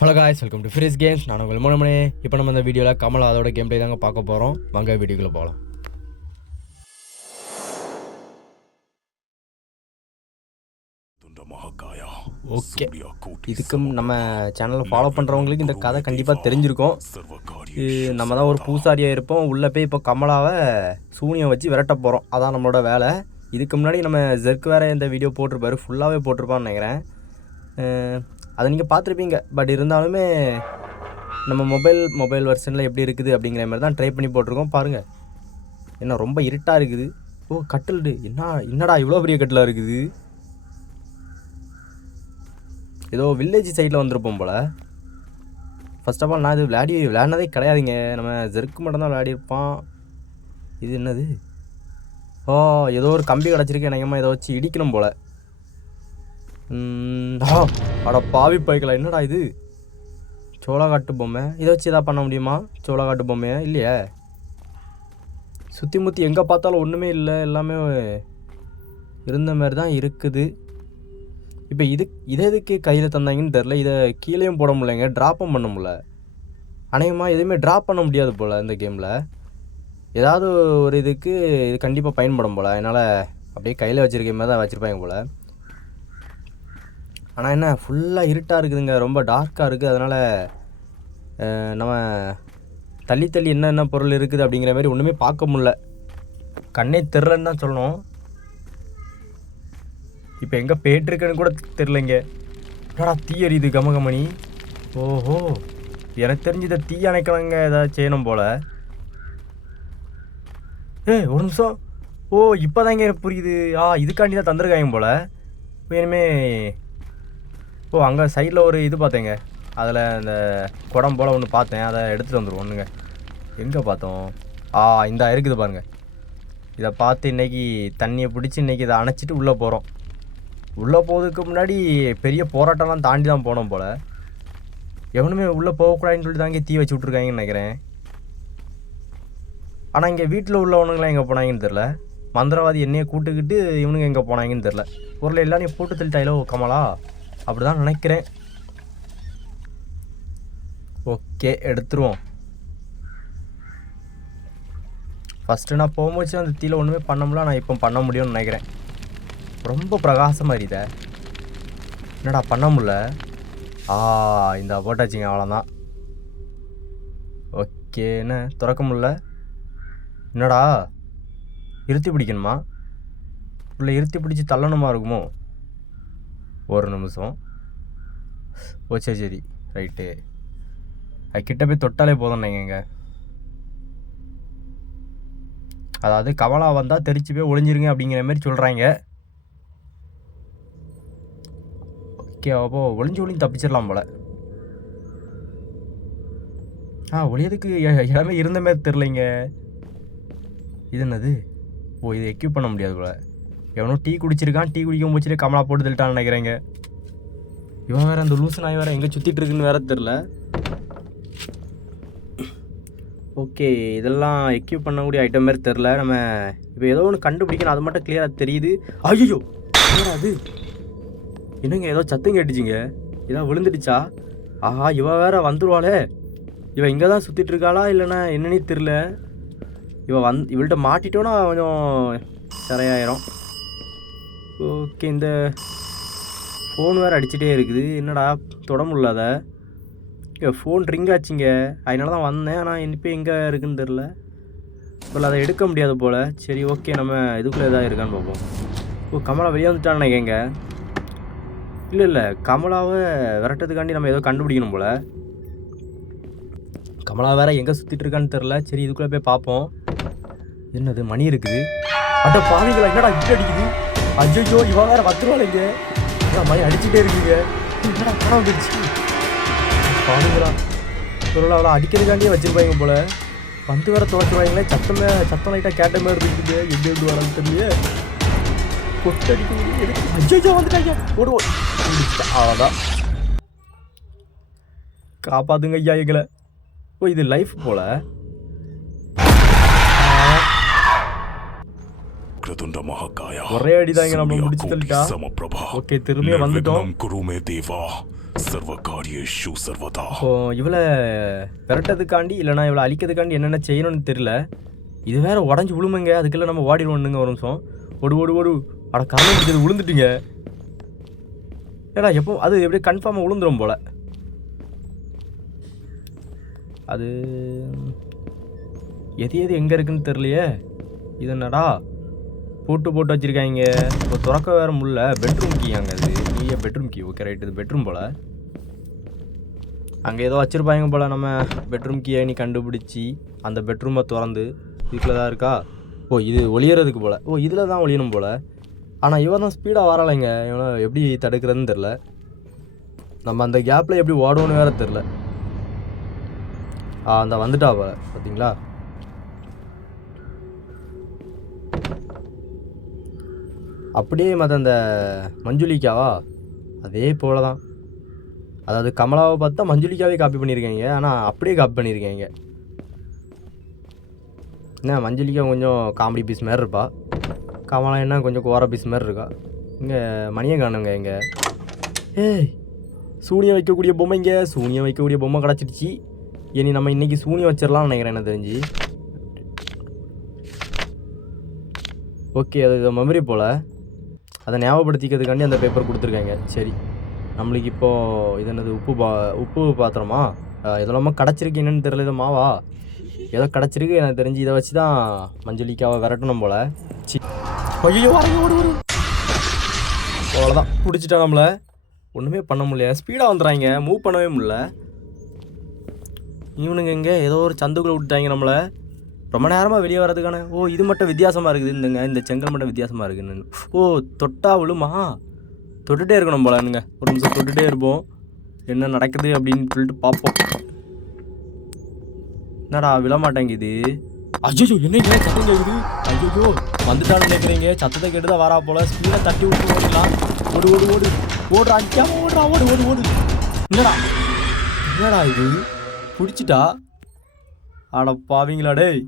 Hello guys, welcome to freeze games. நான் உங்கள் மூணு. இப்போ நம்ம இந்த வீடியோவில் கமலா அதோட கேம் பிளே தாங்க பார்க்க போகிறோம். வாங்க வீடியோக்குள்ளே போகலாம். ஓகே, இதுக்கு நம்ம சேனலை ஃபாலோ பண்ணுறவங்களுக்கு இந்த கதை கண்டிப்பாக தெரிஞ்சிருக்கும். நம்ம தான் ஒரு பூசாரியாக இருப்போம். உள்ளே போய் இப்போ கமலாவை சூனியம் வச்சு விரட்ட போகிறோம். அதான் நம்மளோட வேலை. இதுக்கு முன்னாடி நம்ம ஜெர்க் வேறு இந்த வீடியோ போட்டிருப்பாரு, ஃபுல்லாகவே போட்டிருப்பான்னு நினைக்கிறேன். அதை நீங்கள் பார்த்துருப்பீங்க. பட் இருந்தாலுமே நம்ம மொபைல் வெர்ஷனில் எப்படி இருக்குது அப்படிங்கிற மாதிரி தான் ட்ரை பண்ணி போட்டிருக்கோம். பாருங்கள், என்ன ரொம்ப இருட்டாக இருக்குது. ஓ, கட்டில் என்னடா இவ்வளோ பெரிய கட்டிலாக இருக்குது. ஏதோ வில்லேஜ் சைடில் வந்திருப்போம் போல். ஃபர்ஸ்ட் ஆஃப் ஆல் நான் இது விளையாடினதே கிடையாதுங்க. நம்ம ஜெர்க்கு மட்டும்தான் விளையாடிருப்பான். இது என்னது? ஓ, ஏதோ ஒரு கம்பி கிடச்சிருக்கு. எனக்கு ஏதோ வச்சு இடிக்கணும் போல். அட பாவி பைக்கலாம். என்னடா இது? சோளக்காட்டு பொம்மை. இதை வச்சு எதாவது பண்ண முடியுமா? சோளக்காட்டு பொம்மையா? இல்லையே. சுற்றி முற்றி எங்கே பார்த்தாலும் ஒன்றுமே இல்லை. எல்லாமே இருந்த மாதிரி தான் இருக்குது. இப்போ இதை எதுக்கு கையில் தந்தாங்கன்னு தெரில. இதை கீழேயும் போட முடியலைங்க, ட்ராப்பும் பண்ண முடியல. அநேகமாக எதுவுமே ட்ராப் பண்ண முடியாது போல் இந்த கேமில். ஏதாவது ஒரு இதுக்கு இது கண்டிப்பாக பயன்படும் போல். அதனால் அப்படியே கையில் வச்சுருக்க மாதிரி தான் வச்சுருப்பாங்க போல். ஆனால் என்ன ஃபுல்லாக இருட்டாக இருக்குதுங்க, ரொம்ப டார்க்காக இருக்குது. அதனால் நம்ம தள்ளி என்னென்ன பொருள் இருக்குது அப்படிங்கிற மாதிரி ஒன்றுமே பார்க்க முடில. கண்ணே தெரிலன்னு தான் சொல்லணும். இப்போ எங்கே போய்ட்டுருக்குன்னு கூட தெரிலங்க. என்னடா தீ எரியுது கமகமணி. ஓஹோ, எனக்கு தெரிஞ்சு இதை தீ அணைக்கலாங்க, ஏதாவது செய்யணும் போல். ஒரு நிமிஷம். ஓ, இப்போ தாங்க எனக்கு புரியுது. இதுக்காண்டி தான் தந்துருக்காங்க போல். இனிமே ஓ, அங்கே சைடில் ஒரு இது பார்த்தேங்க. அதில் அந்த குடம் போல் ஒன்று பார்த்தேன். அதை எடுத்துகிட்டு வந்துடுவோம் ஒன்றுங்க. எங்கே பார்த்தோம்? இந்த இருக்குது பாருங்கள். இதை பார்த்து இன்றைக்கி தண்ணியை பிடிச்சி இன்றைக்கி இதை அணைச்சிட்டு உள்ளே போகிறோம். உள்ளே போகிறதுக்கு முன்னாடி பெரிய போராட்டம்லாம் தாண்டி தான் போனோம் போல். எவனுமே உள்ளே போகக்கூடாதுன்னு சொல்லிட்டு தாங்க தீ வச்சு விட்ருக்காங்கன்னு நினைக்கிறேன். ஆனால் இங்கே வீட்டில் உள்ளவனுங்களாம் எங்கே போனாங்கன்னு தெரில. மந்திரவாதி என்னையை கூட்டுக்கிட்டு இவனுங்க எங்கே போனாங்கன்னு தெரில. பொருளை எல்லாம் நீ போட்டு தள்ளிட்டாயிலோ கமலா, அப்படி தான் நினைக்கிறேன். ஓகே, எடுத்துருவோம். ஃபஸ்ட்டு நான் போகும்போது அந்த தீயில் ஒன்றுமே பண்ண முடியல. நான் இப்போ பண்ண முடியும்னு நினைக்கிறேன். ரொம்ப பிரகாசமாக எரியுத. என்னடா பண்ண முடியல? இந்த போட்டாச்சிங்க, அவ்வளோதான். ஓகே, என்ன திறக்க முடியல? என்னடா இருத்தி பிடிக்கணுமா? உள்ள இருத்தி பிடிச்சி தள்ளணுமா இருக்குமோ? ஒரு நிமிஷம். ஓ சரி ரைட்டு. அது கிட்ட போய் தொட்டாலே போதும் நீங்க. அதாவது கமலா வந்தால் தெரிச்சு போய் ஒளிஞ்சிருங்க அப்படிங்கிற மாதிரி சொல்கிறாங்க. ஓகே, அப்போ ஒளிஞ்சு தப்பிச்சிடலாம் போல். ஒளியதுக்கு எல்லாமே இருந்த மாதிரி தெரிலைங்க. இது என்னது? ஓ, இது எக்யூப் பண்ண முடியாது போல். எவனோ டீ குடிச்சிருக்கான். டீ குடிக்க முடிச்சுட்டு கமலா போட்டு தள்ளிட்டான்னு நினைக்கிறேங்க. இவன் வேறு அந்த லூசு நாய் வேறு எங்கே சுற்றிட்டு இருக்குன்னு வேறு தெரில. ஓகே, இதெல்லாம் எக்யூப் பண்ணக்கூடிய ஐட்டம் மாதிரி தெரில. நம்ம இப்போ ஏதோ ஒன்று கண்டுபிடிக்கணும், அது மட்டும் கிளியராக தெரியுது. ஐயோ, அது என்னங்க ஏதோ சத்தம் கேட்டுச்சிங்க. ஏதாவது விழுந்துடுச்சா? இவ வேற வந்துடுவாளே. இவன் இங்கே தான் சுற்றிட்டு இருக்காளா இல்லைன்னா என்னன்னே தெரில. இவள்கிட்ட மாட்டிட்டோன்னா கொஞ்சம் சரியாயிரும். ஓகே, இந்த ஃபோன் வேறு அடிச்சுட்டே இருக்குது. என்னடா தொட முடியல. அதை ஃபோன் ரிங் ஆச்சுங்க, அதனால தான் வந்தேன். ஆனால் இப்போ எங்கே இருக்குதுன்னு தெரில. இப்போ அதை எடுக்க முடியாது போல். சரி ஓகே, நம்ம இதுக்குள்ளே எதாவது இருக்கான்னு பார்ப்போம். ஓ, கமலா வெளியே வந்துட்டான்னு நினைக்கங்க. இல்லை கமலாவை விரட்டதுக்காண்டி நம்ம ஏதோ கண்டுபிடிக்கணும் போல். கமலா வேற எங்கே சுற்றிட்டு இருக்கான்னு தெரில. சரி, இதுக்குள்ளே போய் பார்ப்போம். என்னது மணி இருக்குது? அட்ட பாவிங்களா, என்னடா இப்படி அடிக்குது? அஜ்ஜோ, இவன் வேற வந்துருவாங்க. மணி அடிச்சுட்டே இருக்குங்க. என்னடா பணம் வந்துடுச்சு பாவிங்களா. பொருளை அவ்வளோ அடிக்கிறதுக்காண்டியே வச்சுருப்பாங்க போல். வந்து வேற துவைச்சுருவாங்களே. சத்தம் லைட்டாக கேட்ட மாதிரி இருக்குது. எங்கே இருந்து வரான்னு தெரியல. கொட்டு அடிக்க அஜ்ஜோ வந்துட்டாங்க. ஓடுவோம். அவ்வளோதான். காப்பாத்துங்க ஐயா எங்களை. ஓ, இது லைஃப் போல. ஒரே அடிதாங்க, நம்ம முடிச்சு தள்ளிட்டா. ஓகே, திரும்பியே வந்துட்டோம். சர்வகாரியேஷு சர்வதா. இப்போ இவளை விரட்டதுக்காண்டி இல்லைனா இவளை அழிக்கிறதுக்காண்டி என்னென்ன செய்யணும்னு தெரியல. இது வேற உடஞ்சி விழுமுங்க, அதுக்குள்ள நம்ம ஓடிடுவோம்னுங்க. ஒரு நிமிஷம் ஓடு ஓடு ஓடு. அட கரண்ட் பிடிச்சது விழுந்துட்டுங்க. ஏடா எப்போ அது எப்படியே கன்ஃபார்மாக விழுந்துடும் போல். அது எது எது எங்கே இருக்குன்னு தெரியலையே. இது என்னடா போட்டு வச்சுருக்காங்க. இப்போ திறக்க வேறு முடியல. பெட்ரூம் கீ அங்கே அது நீயே பெட்ரூம் கீ. ஓகே ரைட், இது பெட்ரூம் போல். அங்கே ஏதோ வச்சுருப்பாங்க போல். நம்ம பெட்ரூம் கீயை நீ கண்டுபிடிச்சி அந்த பெட்ரூமை திறந்து இதுக்குள்ள தான் இருக்கா. ஓ இது ஒளியறதுக்கு போல். ஓ இதில் தான் ஒளியணும் போல். ஆனால் இவன் தான் ஸ்பீடாக வரலைங்க. இவனை எப்படி தடுக்கிறதுன்னு தெரில. நம்ம அந்த கேப்பில் எப்படி ஓடுவோன்னு வேறு தெரில. அந்த வந்துட்டா போல பார்த்தீங்களா. அப்படியே மற்ற அந்த மஞ்சுளிக்காவா அதே போல தான். அதாவது கமலாவை பார்த்தா மஞ்சுளிக்காவே காப்பி பண்ணியிருக்காங்க. ஆனால் அப்படியே காப்பி பண்ணியிருக்காங்க. என்ன மஞ்சுளிக்கா கொஞ்சம் காமெடி பீஸ் மாதிரி இருப்பா. கமலா என்ன கொஞ்சம் கோர பீஸ் மாதிரி இருக்கா. இங்கே மணியை காணுங்க. இங்கே ஏய் சூனியம் வைக்கக்கூடிய பொம்மை. இங்கே சூனியம் வைக்கக்கூடிய பொம்மை கிடச்சிடுச்சு. இனி நம்ம இன்றைக்கி சூனியம் வச்சிடலாம்னு நினைக்கிறேன் எனக்கு தெரிஞ்சு. ஓகே அது இது மெமரி போல். அதை ஞாபகப்படுத்திக்கிறதுக்காண்டி அந்த பேப்பர் கொடுத்துருக்காங்க. சரி நம்மளுக்கு இப்போது இது என்னது உப்பு பாத்திரமா இதெல்லாமல் கிடச்சிருக்கு. என்னென்னு தெரியல. இது மாவா ஏதோ கிடச்சிருக்கு எனக்கு தெரிஞ்சு. இதை வச்சு தான் மஞ்சளிக்காவை விரட்டணும் போல். ஐயோ அவ்வளோதான் பிடிச்சிட்டா நம்மளை. ஒன்றுமே பண்ண முடியல. ஸ்பீடாக வந்துடுறாங்க. மூவ் பண்ணவே முடியல. இவனுங்க இங்கே ஏதோ ஒரு சந்துக்குள்ளே விட்டுட்டாங்க நம்மளை. ரொம்ப நேரமாக வெளியே வர்றதுக்கான. ஓ இது மட்டும் வித்தியாசமாக இருக்குது. இந்த செங்கல் மட்டும் வித்தியாசமாக இருக்குன்னு. ஓ தொட்டா விழுமா. தொட்டுகிட்டே இருக்கணும் போலனுங்க. ஒரு நிமிஷம் தொட்டுகிட்டே இருப்போம். என்ன நடக்குது அப்படின்னு சொல்லிட்டு பார்ப்போம். என்னடா விழமாட்டேங்குது. ஐயோ என்ன சத்தம் கேட்குது. ஐயோ வந்துட்டாலும் நினைக்கிறீங்க. சத்தத்தை கேட்டு தான் வரா போல். ஸ்பீடாக தட்டி விட்டு ஓடிக்கலாம். ஓடு ஓடு ஓடு ஓடுறா. அஞ்சாம ஓடுறா. ஓடு ஓடு ஓடு. என்னடா இது பிடிச்சிட்டா. ஆட பாவீங்களா டேய்.